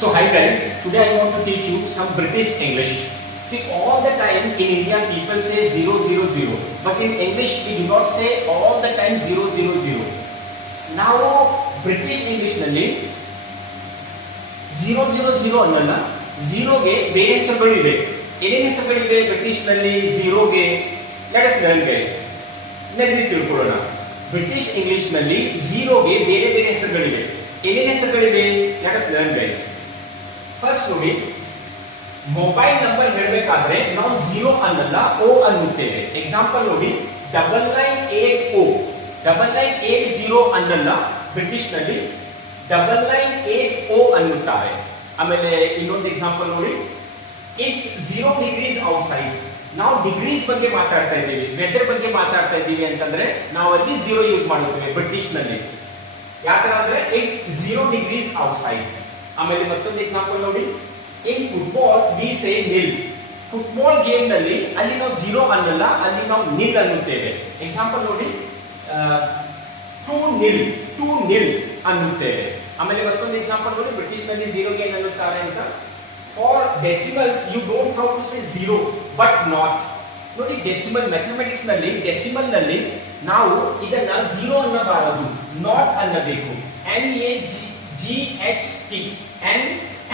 So hi guys, today I want to teach you some British English. See, all the time in India people say 000, but in English we do not say all the time 000. Now British English ನಲ್ಲಿ 000 ಅನ್ನಲ್ಲ, 0 ಗೆ ಬೇರೆ ಹೆಸರುಗಳು ಇವೆ. ಏನೇನು ಹೆಸರುಗಳಿವೆ British ನಲ್ಲಿ 0 ಗೆ? Let us learn guys. ನೆನಪಿ ತಿಳ್ಕೊಳ್ಳೋಣ. ಬ್ರಿಟಿಷ್ ಇಂಗ್ಲಿಷ್ ನಲ್ಲಿ 0 ಗೆ ಬೇರೆ ಬೇರೆ ಹೆಸರುಗಳಿವೆ. ಏನೇನು ಹೆಸರುಗಳಿವೆ? Let us learn guys. First ನೋಡಿ, ಮೊಬೈಲ್ ನಂಬರ್ ಹೇಳಬೇಕಾದ್ರೆ ನಾವು 0 ಅನ್ನಲ್ಲ, O ಅನ್ನುತ್ತೇವೆ. ಎಕ್ಸಾಂಪಲ್ ನೋಡಿ, 9980 9980 ಅನ್ನಲ್ಲ, ಬ್ರಿಟಿಷ್ ನಲ್ಲಿ 9980 ಅನ್ನುತ್ತಾರೆ. ಆಮೇಲೆ ಇನ್ನೊಂದು ಎಕ್ಸಾಂಪಲ್ ನೋಡಿ, ಇಟ್ಸ್ 0 ಡಿಗ್ರೀಸ್ ಔಟ್ಸೈಡ್. ನಾವು ಡಿಗ್ರೀಸ್ ಬಗ್ಗೆ ಮಾತಾಡ್ತಾ ಇದ್ದೀವಿ, ವೆದರ್ ಬಗ್ಗೆ ಮಾತಾಡ್ತಾ ಇದ್ದೀವಿ ಅಂತಂದ್ರೆ ನಾವು ಅಲ್ಲಿ 0 ಯೂಸ್ ಮಾಡುತ್ತೇವೆ ಬ್ರಿಟಿಷ್ ನಲ್ಲಿ. ಯಾತರ ಅಂದ್ರೆ ಇಟ್ಸ್ 0 ಡಿಗ್ರೀಸ್ ಔಟ್ಸೈಡ್. ಆಮೇಲೆ ಮತ್ತೊಂದು ಎಕ್ಸಾಂಪಲ್ ನೋಡಿ, in football we say nil. Football game ನಲ್ಲಿ ಅಲ್ಲಿ ನಾವು 0 ಅನ್ನಲ್ಲ, ಅಲ್ಲಿ ನಾವು ನಿಲ್ ಅನ್ನುತ್ತೇವೆ. ಎಕ್ಸಾಂಪಲ್ ನೋಡಿ, 2-0 ಅನ್ನುತ್ತೇವೆ. ಆಮೇಲೆ ಮತ್ತೊಂದು ಎಕ್ಸಾಂಪಲ್ ನೋಡಿ, ಬ್ರಿಟಿಷ್ ನಲ್ಲಿ 0 ಗೆ ಏನು ಅನ್ನುತ್ತಾರೆ ಅಂತ. For decimals you don't have to say 0 but naught. ನೋಡಿ, ಡೆಸಿಮಲ್ ಮ್ಯಾಥಮೆಟಿಕ್ಸ್ ನಲ್ಲಿ ಡೆಸಿಮಲ್ ನಲ್ಲಿ ನಾವು ಇದನ್ನ 0 ಅನ್ನಬಾರದು, ನಾಟ್ ಅನ್ನಬೇಕು. NAGHT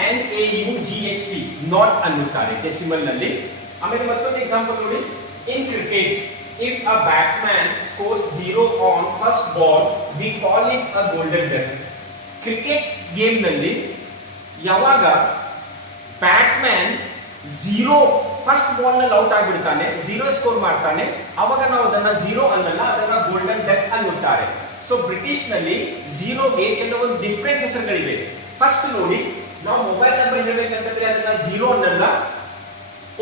NAUGHT ನಾಟ್ ಅನ್ನುತ್ತಾರೆ ಡೆಸಿಮಲ್ ನಲ್ಲಿ. ಆಮೇಲೆ ಮತ್ತೊಂದು ಎಕ್ಸಾಂಪಲ್ ನೋಡಿ, in cricket if a batsman scores 0 on first ball we call it a golden duck. Cricket game ನಲ್ಲಿ ಯಾವಾಗ ಬ್ಯಾಟ್ಸ್ಮನ್ 0 ಫಸ್ಟ್ ಬಾಲ್ ನಲ್ಲಿ ಔಟ್ ಆಗಿಬಿಡ್ತಾನೆ, 0 ಸ್ಕೋರ್ ಮಾಡ್ತಾನೆ, ಅವಾಗ ನಾವು ಅದನ್ನ 0 ಅನ್ನಲ್ಲ, ಅದನ್ನ ಗೋಲ್ಡನ್ ಡಕ್ ಅನ್ನುತ್ತಾರೆ. ಸೊ ಬ್ರಿಟಿಷ್ ನಲ್ಲಿ 0 ಗೆ ಕೆಲವೊಂದು ಡಿಫರೆಂಟ್ ಹೆಸರುಗಳಿವೆ. ಫಸ್ಟ್ ನೋಡಿ, ನಾವು ಮೊಬೈಲ್ ನಂಬರ್ ಹೇಳಬೇಕಂತಂದ್ರೆ ಅದನ್ನ 0 ಅನ್ನಲ್ಲ,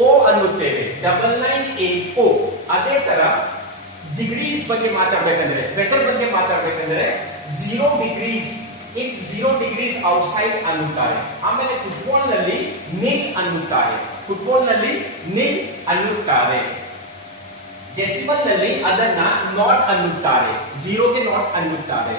O ಅನ್ನುತ್ತೇವೆ, 9980. ಅದೇ ತರ ಡಿಗ್ರೀಸ್ ಬಗ್ಗೆ ಮಾತಾಡಬೇಕಂದ್ರೆ, ವೆದರ್ ಬಗ್ಗೆ ಮಾತಾಡಬೇಕಂದ್ರೆ 0 ಡಿಗ್ರೀಸ್, ಇಟ್ಸ್ 0 ಡಿಗ್ರೀಸ್ ಔಟ್ಸೈಡ್ ಅನ್ನುತ್ತಾರೆ. ಆಮೇಲೆ ಫುಟ್ಬಾಲ್ ನಲ್ಲಿ ನಿಲ್ ಅನ್ನುತ್ತಾರೆ, ಫುಟ್ಬಾಲ್ ನಲ್ಲಿ ನಿಲ್ ಅನ್ನುತ್ತಾರೆ. ಡೆಸಿಮಲ್ ನಲ್ಲಿ ಅದನ್ನ ನಾಟ್ ಅನ್ನುತ್ತಾರೆ, 0 ಗೆ ನಾಟ್ ಅನ್ನುತ್ತಾರೆ.